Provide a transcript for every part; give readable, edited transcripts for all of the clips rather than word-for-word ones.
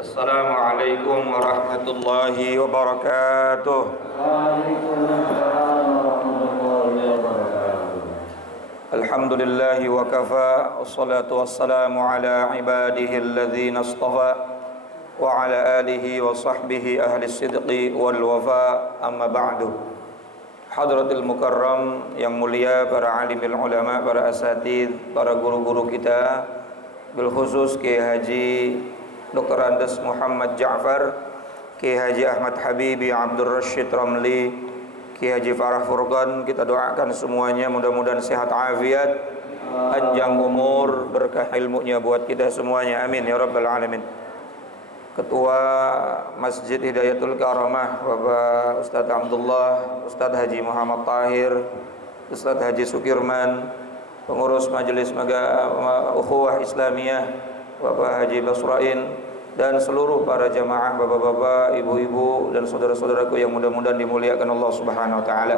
Assalamualaikum warahmatullahi wabarakatuh. Waalaikumsalam warahmatullahi wabarakatuh. Alhamdulillahi wa kafa, wassalatu wassalamu ala ibadihi alladhina astafa wa ala alihi wa sahbihi ahli sidqi wal wafa, amma ba'du. Hadratil mukarram yang mulia, para alimil ulama, para asatidz, para guru-guru kita, bil khusus Kiai Haji Dr. Andes Muhammad Ja'far, Kiai Haji Ahmad Habibi Abdul Rashid Ramli, Kiai Haji Farah Furqan, kita doakan semuanya mudah-mudahan sehat afiat, panjang umur, berkah ilmunya buat kita semuanya, amin ya rabbal alamin. Ketua Masjid Hidayatul Karamah Bapak Ustadz Abdullah, Ustadz Haji Muhammad Tahir, Ustadz Haji Sukirman, pengurus Majelis Ukhuwah Islamiyah Bapak Haji Basrain, dan seluruh para jamaah, bapak-bapak, ibu-ibu, dan saudara-saudaraku yang mudah-mudahan dimuliakan Allah Subhanahu wa taala.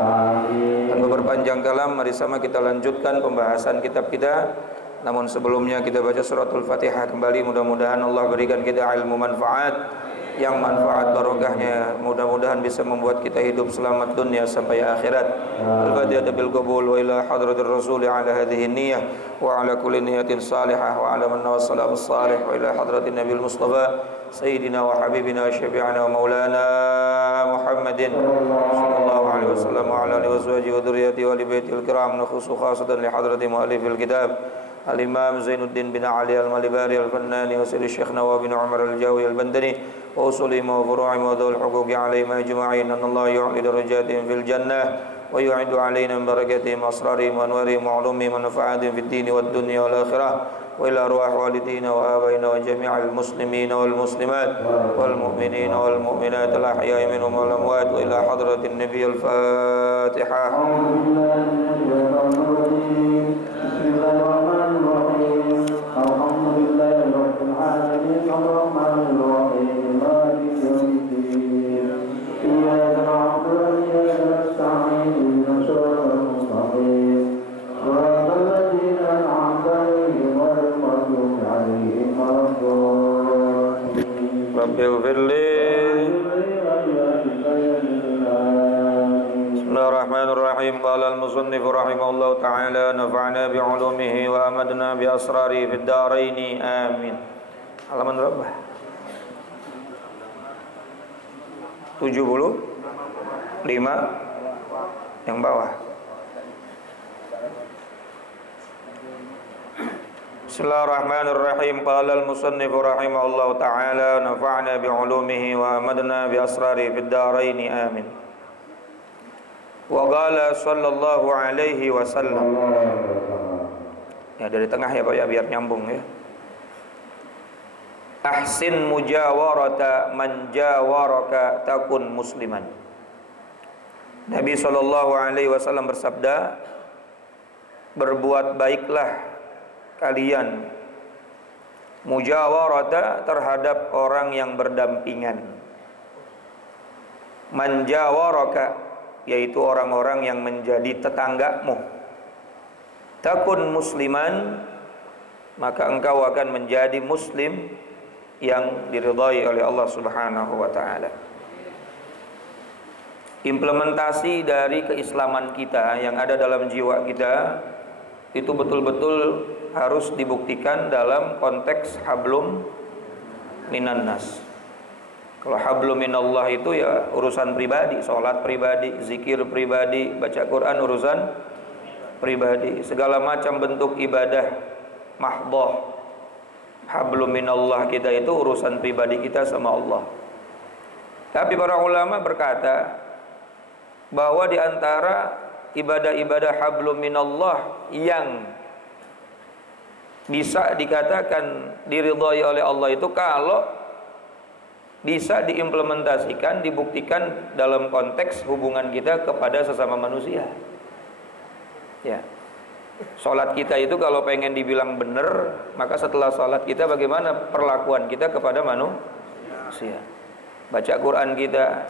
Tanpa berpanjang kalam, mari sama kita lanjutkan pembahasan kitab kita. Namun sebelumnya kita baca suratul Fatihah kembali, mudah-mudahan Allah berikan kita ilmu manfaat, yang manfaat barokahnya mudah-mudahan bisa membuat kita hidup selamat dunia sampai akhirat. Al-Fatihah bil qabul wa ila hadratir rasul ala hadhihi niyyah wa ala kulli niyatin salihah wa ala man wassalam salih wa ila hadratin nabil mustafa sayyidina wa habibina wa syafi'ina wa maulana Muhammadin sallallahu alaihi wasallam wa ala alihi wa sahbihi wa dzurriyyatihi wa li baitil kiram, nakhusu khasatan li hadrati muallifil kitab Al-Imam Zainuddin bin Ali Al-Malibari Al-Fannani wa Sayyid Syekh Nawawi bin Umar Al-Jawi Al-Bandani wa usulihim wa furu'ihim wa dhul huquqi alaihim ajma'in, Allah yu'li darajatihim fil jannah wa yu'idu alaina min barakatihim asrarihim wa anwarihim wa ulumihim wa nafa'atihim fid dini wad dunya wal akhirah wa ila arwah walidina wa abaina wa jami'al muslimina wal muslimat wal mu'minina wal mu'minat al ahya'i minhum wal amwat wa ila hadratin nabiy al-Fatihah. Bismillahirrahmanirrahim. Alhamdulillahi rabbil alamin, arrahmanir rahim, maliki yaumiddin. Iyyaka na'budu wa iyyaka nasta'in, ihdinas siratal mustaqim, siratal ladzina an'amta 'alaihim ghairil maghdubi 'alaihim waladdallin. Rabbil firli. Bismillahirrahmanirrahim. Qala al-musannif rahimahullahu ta'ala, nafa'na bi'ulumihi wa amadna bi asrari fid daraini, amin. Halaman berapa? 75 yang bawah. Bismillahirrahmanirrahim. Qala al-musannif rahimahullahu ta'ala, nafa'na bi'ulumihi wa amadna bi asrari fid daraini, amin. Wa qala sallallahu alaihi wasallam. Ya, dari tengah ya Pak ya, biar nyambung ya. Ahsin mujawarata man jawaraka takun musliman. Nabi sallallahu alaihi wasallam bersabda, berbuat baiklah kalian mujawarata terhadap orang yang berdampingan. Man jawaraka, yaitu orang-orang yang menjadi tetanggamu. Takun musliman, maka engkau akan menjadi muslim yang diridhai oleh Allah Subhanahu wa taala. Implementasi dari keislaman kita yang ada dalam jiwa kita itu betul-betul harus dibuktikan dalam konteks hablum minan nas. Kalau hablum minallah itu ya urusan pribadi, sholat pribadi, zikir pribadi, baca Quran urusan pribadi, segala macam bentuk ibadah mahdhah. Hablum minallah kita itu urusan pribadi kita sama Allah. Tapi para ulama berkata bahwa di antara ibadah-ibadah hablum minallah yang bisa dikatakan diridhai oleh Allah itu kalau bisa diimplementasikan, dibuktikan dalam konteks hubungan kita kepada sesama manusia. Ya, sholat kita itu kalau pengen dibilang benar, maka setelah sholat kita bagaimana perlakuan kita kepada manusia. Baca Quran kita,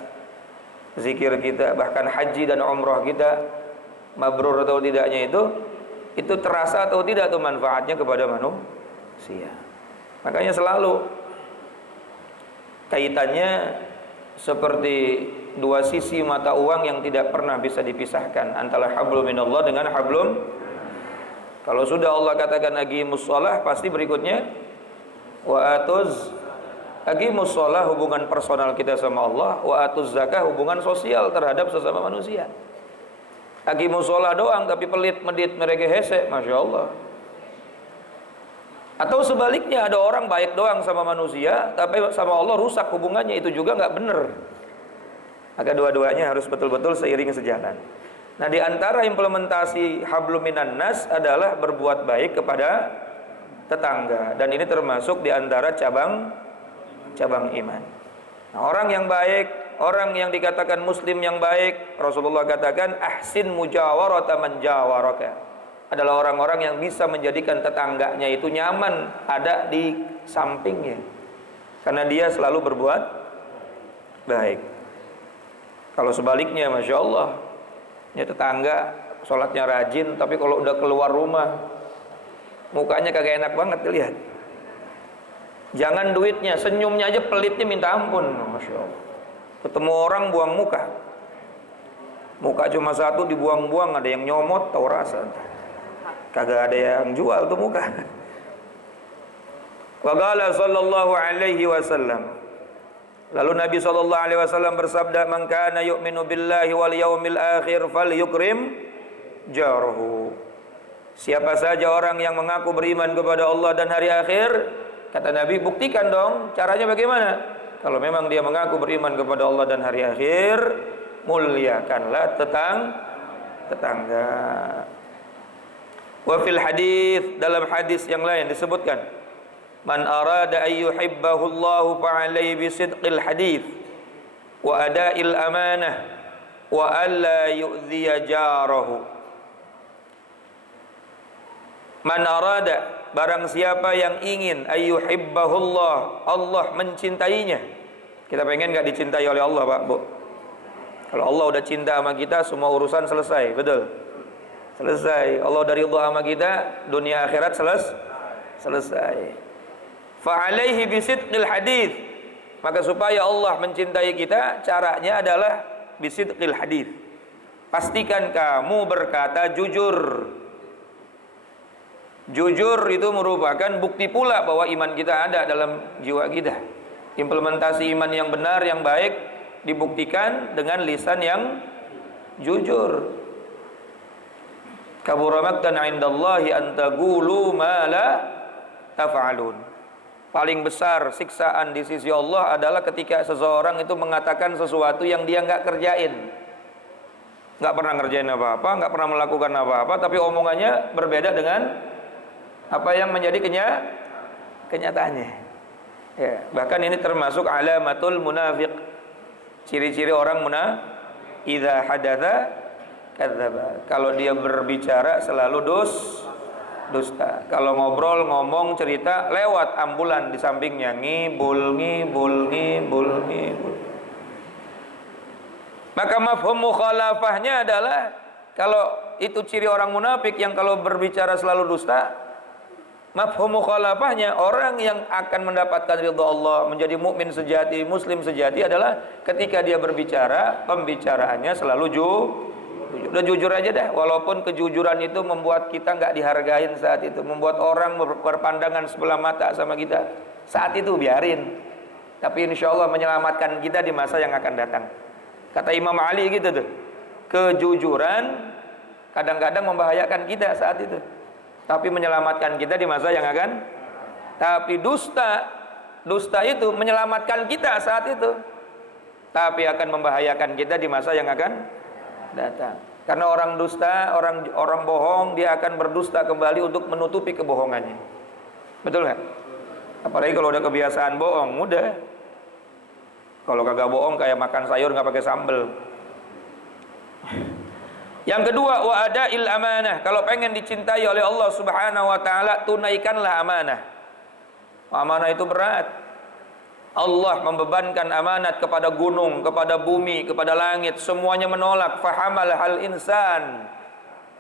zikir kita, bahkan haji dan umrah kita, mabrur atau tidaknya itu terasa atau tidak tuh manfaatnya kepada manusia. Makanya selalu kaitannya seperti dua sisi mata uang yang tidak pernah bisa dipisahkan antara hablum minallah dengan hablum. Kalau sudah Allah katakan aqimus shalah, pasti berikutnya wa atuz. Aqimus shalah hubungan personal kita sama Allah, wa atuz zakah hubungan sosial terhadap sesama manusia. Aqimus shalah doang tapi pelit medit mereka hese, masya Allah. Atau sebaliknya, ada orang baik doang sama manusia tapi sama Allah rusak hubungannya, itu juga nggak benar. Maka dua-duanya harus betul-betul seiring sejalan. Nah, di antara implementasi hablum minan nas adalah berbuat baik kepada tetangga, dan ini termasuk di antara cabang iman. Nah, orang yang baik, orang yang dikatakan muslim yang baik, Rasulullah katakan ahsin mujawarata man jawaraka, adalah orang-orang yang bisa menjadikan tetangganya itu nyaman ada di sampingnya karena dia selalu berbuat baik. Kalau sebaliknya, masya Allah, ya tetangga sholatnya rajin, tapi kalau udah keluar rumah mukanya kagak enak banget dilihat. Jangan duitnya, senyumnya aja pelitnya minta ampun, masya Allah. Ketemu orang buang muka cuma satu dibuang-buang, ada yang nyomot, tahu rasa. Kagak ada yang jual tuh muka. Wa qala sallallahu alaihi wasallam, lalu Nabi sallallahu alaihi wasallam bersabda, man kana yu'minu billahi wal yaumil akhir falyukrim jarahu. Siapa saja orang yang mengaku beriman kepada Allah dan hari akhir, kata Nabi, buktikan dong caranya bagaimana. Kalau memang dia mengaku beriman kepada Allah dan hari akhir, muliakanlah tetangga. Wa fil hadis, dalam hadis yang lain disebutkan, man arada ay yuhibbahu Allah fa alayhi bi sidqil hadis wa ada'il amanah wa alla yu'dhiya jarahu. Man arada, barang siapa yang ingin ay yuhibbahu Allah, Allah mencintainya. Kita pengen enggak dicintai oleh Allah, Pak, Bu? Kalau Allah udah cinta sama kita, semua urusan selesai, betul? Selesai. Allah udah ridha sama kita, dunia akhirat selesai. Fa'alaihi bisidqil hadis, maka supaya Allah mencintai kita, caranya adalah bisidqil hadis. Pastikan kamu berkata jujur. Jujur itu merupakan bukti pula bahwa iman kita ada dalam jiwa kita. Implementasi iman yang benar, yang baik dibuktikan dengan lisan yang jujur. Kabura maqtan 'indallahi an taqulu ma la taf'alun. Paling besar siksaan di sisi Allah adalah ketika seseorang itu mengatakan sesuatu yang dia enggak kerjain. Enggak pernah ngerjain apa-apa, enggak pernah melakukan apa-apa, tapi omongannya berbeda dengan apa yang menjadi kenyataannya. Ya, bahkan ini termasuk alamatul munafiq. Ciri-ciri orang munafik, idza hadatsa kadzdzaba. Kalau dia berbicara selalu dusta. Kalau ngobrol, ngomong, cerita, lewat ambulan di sampingnya, ngibul. Maka mafhum mukhalafahnya adalah, kalau itu ciri orang munafik yang kalau berbicara selalu dusta, mafhum mukhalafahnya, orang yang akan mendapatkan ridha Allah, menjadi mukmin sejati, muslim sejati adalah ketika dia berbicara, pembicaraannya selalu jujur. Udah jujur aja dah, walaupun kejujuran itu membuat kita nggak dihargain saat itu, membuat orang berpandangan sebelah mata sama kita, saat itu biarin. Tapi insya Allah menyelamatkan kita di masa yang akan datang. Kata Imam Ali gitu tuh, kejujuran kadang-kadang membahayakan kita saat itu, tapi menyelamatkan kita di masa yang akan. Tapi dusta itu menyelamatkan kita saat itu, tapi akan membahayakan kita di masa yang akan datang. Karena orang dusta, orang bohong, dia akan berdusta kembali untuk menutupi kebohongannya. Betul kan? Apalagi kalau udah kebiasaan bohong, mudah. Kalau kagak bohong kayak makan sayur nggak pakai sambel. Yang kedua, wa ada'il amanah. Kalau pengen dicintai oleh Allah Subhanahu wa taala, tunaikanlah amanah. Amanah itu berat. Allah membebankan amanat kepada gunung, kepada bumi, kepada langit, semuanya menolak. Fahamal hal insan.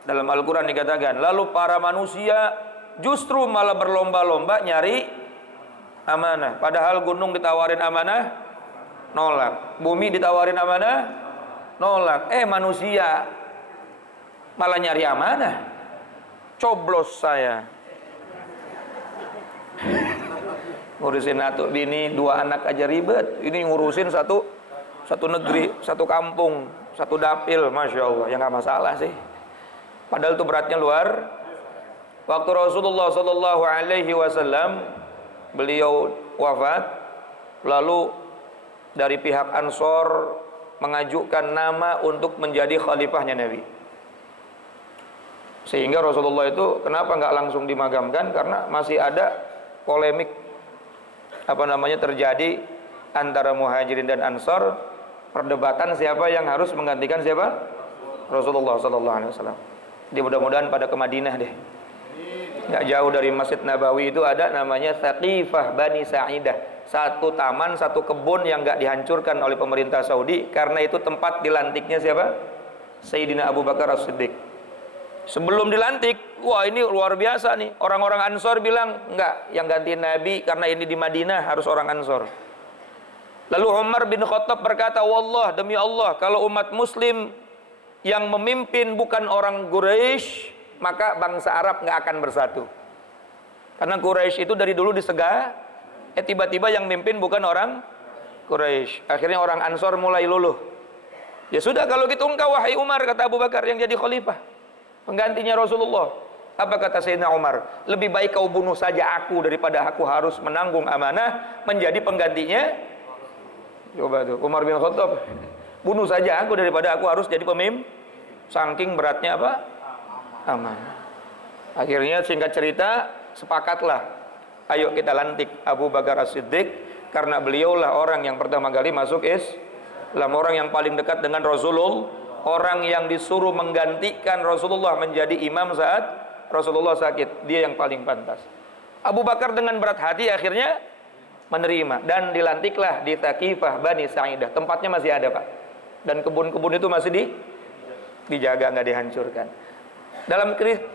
Dalam Al-Quran dikatakan, lalu para manusia justru malah berlomba-lomba nyari amanah. Padahal gunung ditawarin amanah, nolak. Bumi ditawarin amanah, nolak. Manusia malah nyari amanah. Coblos saya. Ngurusin atuk bini, 2 anak aja ribet. Ini ngurusin satu negeri, satu kampung, satu dapil, masya Allah. Ya nggak masalah sih. Padahal itu beratnya luar. Waktu Rasulullah Sallallahu Alaihi Wasallam beliau wafat, lalu dari pihak Ansor mengajukan nama untuk menjadi khalifahnya Nabi. Sehingga Rasulullah itu kenapa nggak langsung dimagamkan? Karena masih ada polemik terjadi antara Muhajirin dan Ansor, perdebatan siapa yang harus menggantikan siapa? Rasulullah Sallallahu Alaihi Wasallam. Dia mudah-mudahan pada ke Madinah deh. Nggak jauh dari Masjid Nabawi itu ada namanya Thaqifah Bani Sa'idah, satu taman, satu kebun yang nggak dihancurkan oleh pemerintah Saudi karena itu tempat dilantiknya siapa? Sayyidina Abu Bakar As-Siddiq. Sebelum dilantik, wah ini luar biasa nih, orang-orang Ansor bilang enggak, yang gantiin Nabi karena ini di Madinah harus orang Ansor. Lalu Umar bin Khattab berkata, wallah, demi Allah, kalau umat muslim yang memimpin bukan orang Quraisy, maka bangsa Arab nggak akan bersatu. Karena Quraisy itu dari dulu disegah, tiba-tiba yang mimpin bukan orang Quraisy. Akhirnya orang Ansor mulai luluh. Ya sudah, kalau gitu engkau wahai Umar, kata Abu Bakar, yang jadi khalifah, penggantinya Rasulullah. Apa kata Sayyidina Umar? Lebih baik kau bunuh saja aku daripada aku harus menanggung amanah menjadi penggantinya. Coba tuh, Umar bin Khattab, bunuh saja aku daripada aku harus jadi pemimpin. Saking beratnya apa? Amanah. Akhirnya singkat cerita, sepakatlah, ayo kita lantik Abu Bakar As-Siddiq, karena beliaulah orang yang pertama kali masuk Islam, orang yang paling dekat dengan Rasulullah, orang yang disuruh menggantikan Rasulullah menjadi imam saat Rasulullah sakit. Dia yang paling pantas. Abu Bakar dengan berat hati akhirnya menerima, dan dilantiklah di Thaqifah Bani Sa'idah. Tempatnya masih ada, Pak, dan kebun-kebun itu masih dijaga, nggak dihancurkan.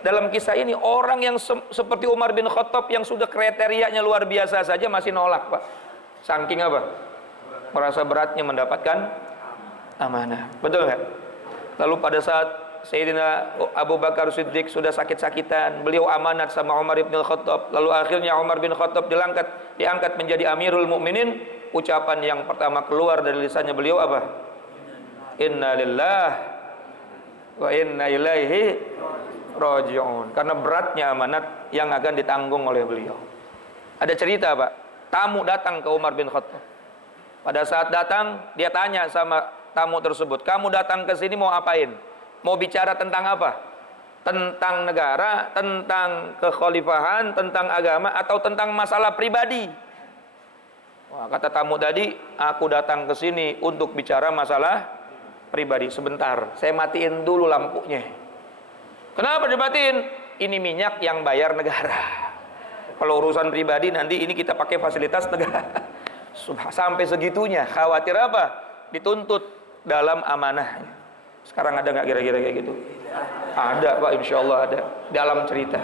Dalam kisah ini, orang yang seperti Umar bin Khattab yang sudah kriterianya luar biasa saja masih nolak, Pak. Saking apa? Merasa beratnya mendapatkan amanah. Betul nggak? Lalu pada saat Sayyidina Abu Bakar Siddiq sudah sakit-sakitan, beliau amanat sama Umar bin Khattab. Lalu akhirnya Umar bin Khattab diangkat menjadi Amirul Mukminin. Ucapan yang pertama keluar dari lisannya beliau apa? Inna lillahi wa inna ilaihi raji'un. Karena beratnya amanat yang akan ditanggung oleh beliau. Ada cerita, Pak, tamu datang ke Umar bin Khattab. Pada saat datang, dia tanya sama tamu tersebut, kamu datang ke sini mau apain? Mau bicara tentang apa? Tentang negara, tentang kekhalifahan, tentang agama, atau tentang masalah pribadi? Wah, kata tamu tadi, aku datang ke sini untuk bicara masalah pribadi. Sebentar, saya matiin dulu lampunya. Kenapa dimatiin? Ini minyak yang bayar negara. Kalau urusan pribadi nanti ini kita pakai fasilitas negara. Sampai segitunya, khawatir apa? Dituntut dalam amanahnya. Sekarang ada nggak kira-kira kayak gitu? Ada, Pak, insya Allah ada. Dalam cerita.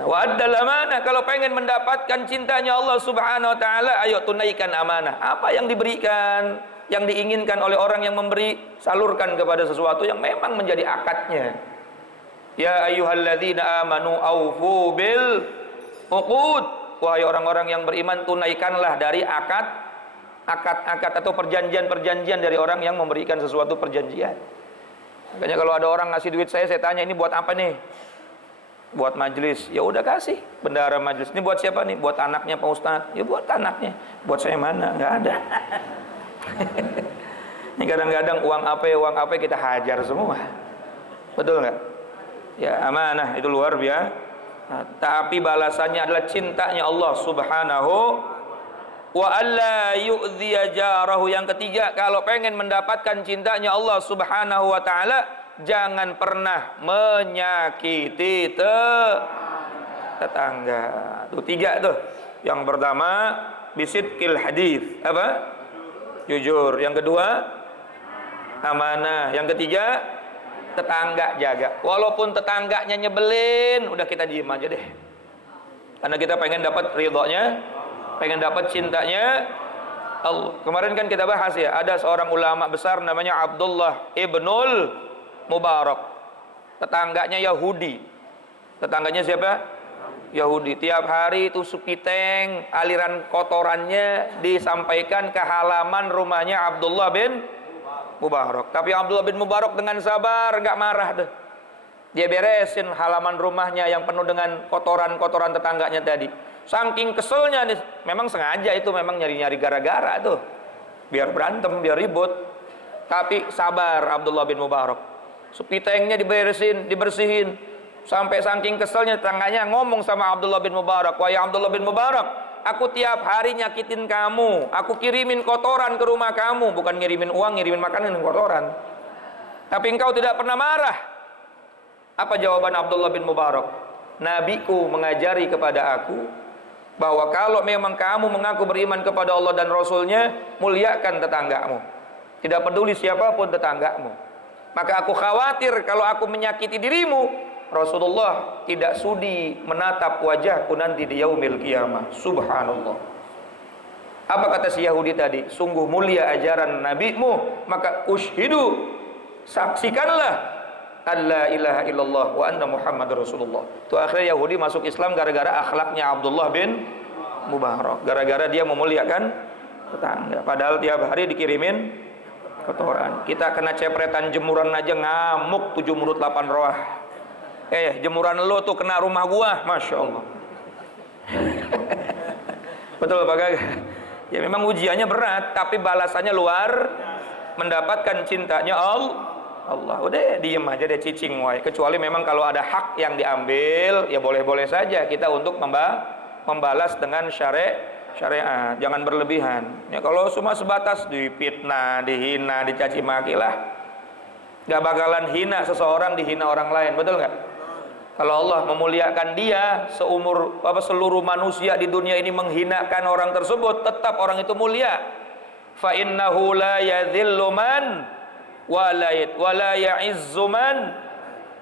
Nah, wa'addal amanah, kalau pengen mendapatkan cintanya Allah Subhanahu wa taala, ayo tunaikan amanah. Apa yang diberikan, yang diinginkan oleh orang yang memberi, salurkan kepada sesuatu yang memang menjadi akadnya. Ya ayyuhalladzina amanu aufu bil uqud. Wahai orang-orang yang beriman, tunaikanlah dari akad atau perjanjian-perjanjian dari orang yang memberikan sesuatu perjanjian. Makanya kalau ada orang ngasih duit saya tanya, ini buat apa nih? Buat majelis. Ya udah kasih, bendahara majelis. Ini buat siapa nih? Buat anaknya Pak Ustadz. Ya buat anaknya. Buat saya mana? Nggak ada. Ini kadang-kadang uang apa kita hajar semua. Betul nggak? Ya amanah itu luar biasa. Nah, tapi balasannya adalah cintanya Allah Subhanahu wa alla yu'dhiya jarahu. Yang ketiga, kalau pengen mendapatkan cintanya Allah Subhanahu wa taala, jangan pernah menyakiti tetangga. Tuh 3 tuh. Yang pertama, bisidqil hadis, apa? Jujur. Yang kedua, amanah. Yang ketiga, tetangga jaga. Walaupun tetangganya nyebelin, udah kita diem aja deh. Karena kita pengen dapat ridhonya pengen dapat cintanya Allah. Kemarin kan kita bahas ya, ada seorang ulama besar namanya Abdullah ibnul Mubarak. Tetangganya Yahudi. Tetangganya siapa? Yahudi. Tiap hari itu supiteng, aliran kotorannya disampaikan ke halaman rumahnya Abdullah bin Mubarak. Tapi Abdullah bin Mubarak dengan sabar, nggak marah tuh. Dia beresin halaman rumahnya yang penuh dengan kotoran-kotoran tetangganya tadi. Saking keselnya nih, memang sengaja itu, memang nyari-nyari gara-gara tuh, biar berantem, biar ribut. Tapi sabar Abdullah bin Mubarak. Supitengnya dibersihin. Sampai saking keselnya tetangganya ngomong sama Abdullah bin Mubarak, "Wahai Abdullah bin Mubarak, aku tiap hari nyakitin kamu. Aku kirimin kotoran ke rumah kamu, bukan ngirimin uang, ngirimin makanan dan kotoran. Tapi engkau tidak pernah marah." Apa jawaban Abdullah bin Mubarak? "Nabiku mengajari kepada aku bahwa kalau memang kamu mengaku beriman kepada Allah dan Rasulnya, muliakan tetanggamu. Tidak peduli siapapun tetanggamu. Maka aku khawatir kalau aku menyakiti dirimu, Rasulullah tidak sudi menatap wajahku nanti di yaumil qiyamah." Subhanallah. Apa kata si Yahudi tadi? Sungguh mulia ajaran nabimu, maka ushidu, saksikanlah alla ilaha illallah wa anna Muhammadar Rasulullah. Itu akhirnya Yahudi masuk Islam gara-gara akhlaknya Abdullah bin Mubarak, gara-gara dia memuliakan tetangga. Padahal tiap hari dikirimin kotoran. Kita kena cepretan jemuran aja ngamuk 7 mulut 8 roah. Jemuran lo tuh kena rumah gua, Masya Allah. Betul Pak Gaga? Ya memang ujiannya berat, tapi balasannya luar, mendapatkan cintanya Allah. Udah diem aja deh, cicing woy. Kecuali memang kalau ada hak yang diambil, ya boleh-boleh saja kita untuk membalas dengan syariat. Jangan berlebihan. Ya kalau cuma sebatas difitnah, dihina, dicaci maki lah, gak bakalan hina seseorang dihina orang lain, betul nggak? Kalau Allah memuliakan dia, seluruh manusia di dunia ini menghinakan orang tersebut, tetap orang itu mulia. Fa innahu la yadhillu man walait wala ya'izzu man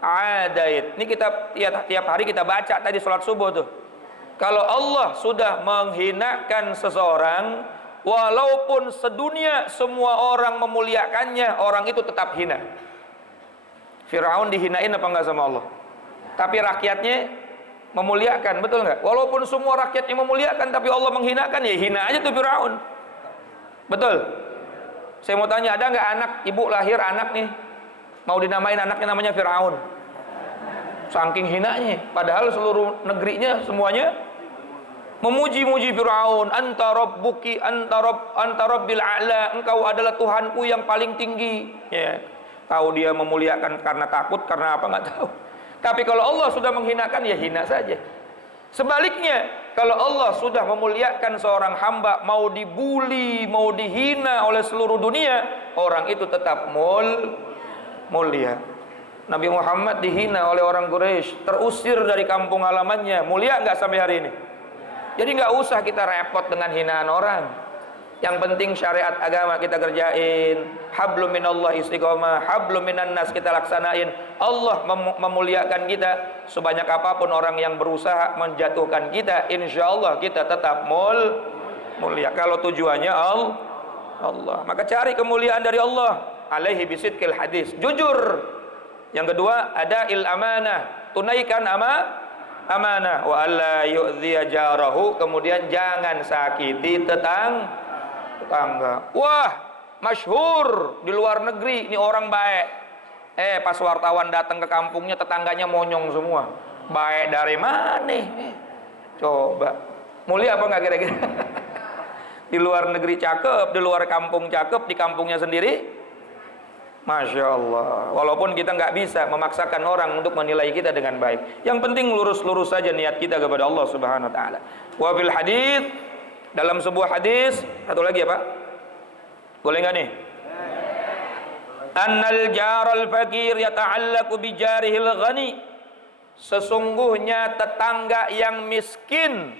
adait. Ini kita tiap hari kita baca tadi sholat subuh tuh. Kalau Allah sudah menghinakan seseorang, walaupun sedunia semua orang memuliakannya, orang itu tetap hina. Firaun dihinain apa enggak sama Allah? Tapi rakyatnya memuliakan, betul nggak? Walaupun semua rakyatnya memuliakan, tapi Allah menghinakan, ya hina aja tuh Firaun. Betul? Saya mau tanya, ada nggak anak, ibu lahir anak nih, mau dinamain anaknya namanya Firaun? Saking hinanya, padahal seluruh negerinya semuanya memuji-muji Firaun. Anta rabbuki, anta rabbil a'la, engkau adalah Tuhanku yang paling tinggi. Ya. Tahu dia memuliakan karena takut, karena apa nggak tahu. Tapi kalau Allah sudah menghinakan, ya hina saja. Sebaliknya, kalau Allah sudah memuliakan seorang hamba, mau dibuli, mau dihina oleh seluruh dunia, orang itu tetap mulia. Nabi Muhammad dihina oleh orang Quraisy, terusir dari kampung halamannya. Mulia nggak sampai hari ini? Jadi nggak usah kita repot dengan hinaan orang. Yang penting syariat agama kita kerjain. Hablum minallah istiqomah, hablum minan nas kita laksanain. Allah memuliakan kita. Sebanyak apapun orang yang berusaha menjatuhkan kita, insya Allah kita tetap mulia. Kalau tujuannya Allah, maka cari kemuliaan dari Allah. Alaihi bisidqil hadis, jujur. Yang kedua, ada amanah, tunaikan amanah. Wa alla yu'dhiya jarahu, kemudian jangan sakiti tetangga. Wah, masyhur di luar negeri ini orang baik. Pas wartawan datang ke kampungnya, tetangganya monyong semua. Baik dari mana? Coba, mulia apa nggak kira-kira? Di luar negeri cakep, di luar kampung cakep, di kampungnya sendiri, Masya Allah. Walaupun kita nggak bisa memaksakan orang untuk menilai kita dengan baik. Yang penting lurus-lurus saja niat kita kepada Allah Subhanahu Wa Taala. Wa fil hadits, dalam sebuah hadis, satu lagi ya Pak, boleh nggak nih? Annal jaral fakir yata'allaqu bi jarihil ghani. Sesungguhnya tetangga yang miskin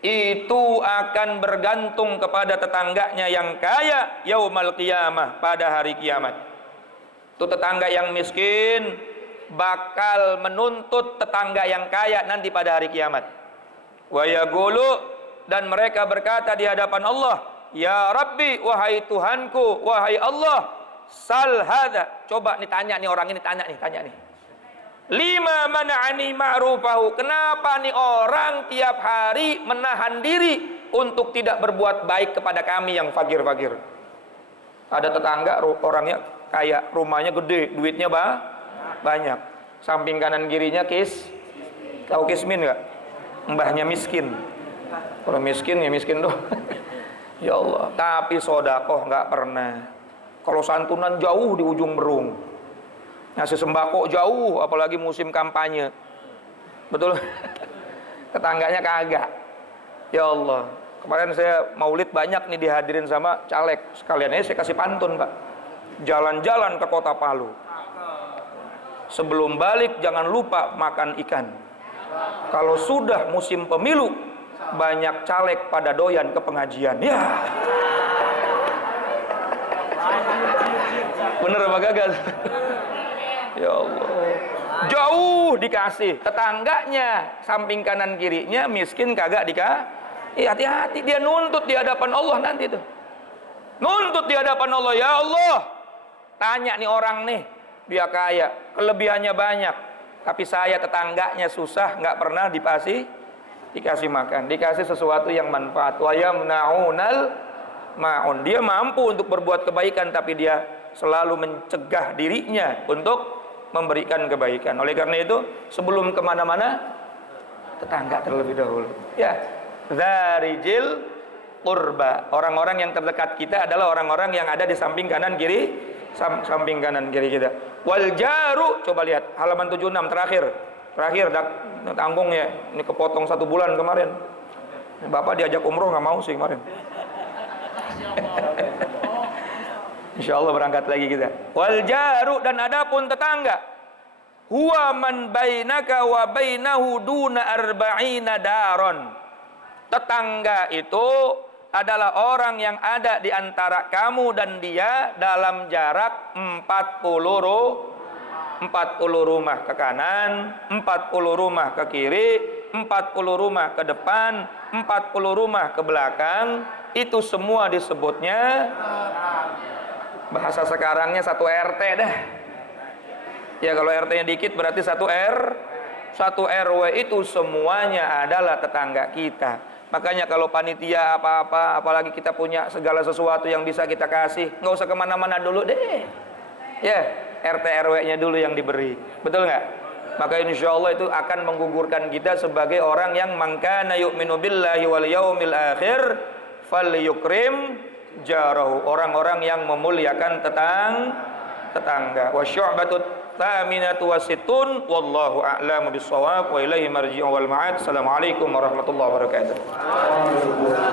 itu akan bergantung kepada tetangganya yang kaya yaumal qiyamah, pada hari kiamat. Itu tetangga yang miskin bakal menuntut tetangga yang kaya nanti pada hari kiamat. Wa yaqulu, dan mereka berkata di hadapan Allah, ya Rabbi, wahai Tuhanku, wahai Allah, sal hadza. Coba nih tanya nih orang ini, tanya nih. Lima mana'ani ma'rufahu. Kenapa nih orang tiap hari menahan diri untuk tidak berbuat baik kepada kami yang fakir-fakir? Ada tetangga orangnya kaya, rumahnya gede, duitnya banyak. Samping kanan kirinya tahu kismin nggak? Mbahnya miskin. Orang miskin ya miskin doh. Ya Allah, tapi sodakoh nggak pernah. Kalau santunan jauh di ujung berung, ngasih sembako jauh, apalagi musim kampanye, betul? Tetangganya kagak. Ya Allah, kemarin saya maulid banyak nih dihadirin sama caleg, sekalian aja saya kasih pantun Pak. Jalan-jalan ke kota Palu, sebelum balik jangan lupa makan ikan. Kalau sudah musim pemilu, banyak caleg pada doyan ke pengajian. Ya, bener apa gagal? Ya Allah, jauh dikasih, tetangganya samping kanan kirinya miskin kagak dikasih. Hati-hati, dia nuntut di hadapan Allah nanti tuh. Nuntut di hadapan Allah, ya Allah, tanya nih orang nih, dia kaya, kelebihannya banyak, tapi saya tetangganya susah, nggak pernah dikasih makan, dikasih sesuatu yang manfaat. Wa yamna'unal ma'un. Dia mampu untuk berbuat kebaikan, tapi dia selalu mencegah dirinya untuk memberikan kebaikan. Oleh karena itu, sebelum kemana-mana, tetangga terlebih dahulu. Ya, dzarijil qurba. Orang-orang yang terdekat kita adalah orang-orang yang ada di samping kanan kiri, samping kanan kiri kita. Wal jaru, coba lihat halaman 76 terakhir tanggungnya. Ini kepotong 1 bulan kemarin. Bapak diajak umroh nggak mau sih kemarin. Insya Allah berangkat lagi kita. Wal jaru, dan adapun tetangga, huwa man bainaka wa bainahu duna arba'ina daron. Tetangga itu adalah orang yang ada di antara kamu dan dia dalam jarak 40 rumah ke kanan, 40 rumah ke kiri, 40 rumah ke depan, 40 rumah ke belakang. Itu semua disebutnya, bahasa sekarangnya 1 RT dah. Ya kalau RT-nya dikit berarti 1 RW. Itu semuanya adalah tetangga kita. Makanya kalau panitia apa-apa, apalagi kita punya segala sesuatu yang bisa kita kasih, nggak usah kemana-mana dulu deh. Ya, RT RW-nya dulu yang diberi, betul nggak? Maka insya Allah itu akan menggugurkan kita sebagai orang yang mangkana yu'minu billahi wal yaumil akhir falyukrim jarahu. Orang-orang yang memuliakan tetangga. Wa syu'batut thaminatu wasitun wallahu a'lamu bissawab wa ilaihi marji'u wal ma'ad. Assalamualaikum warahmatullahi wabarakatuh.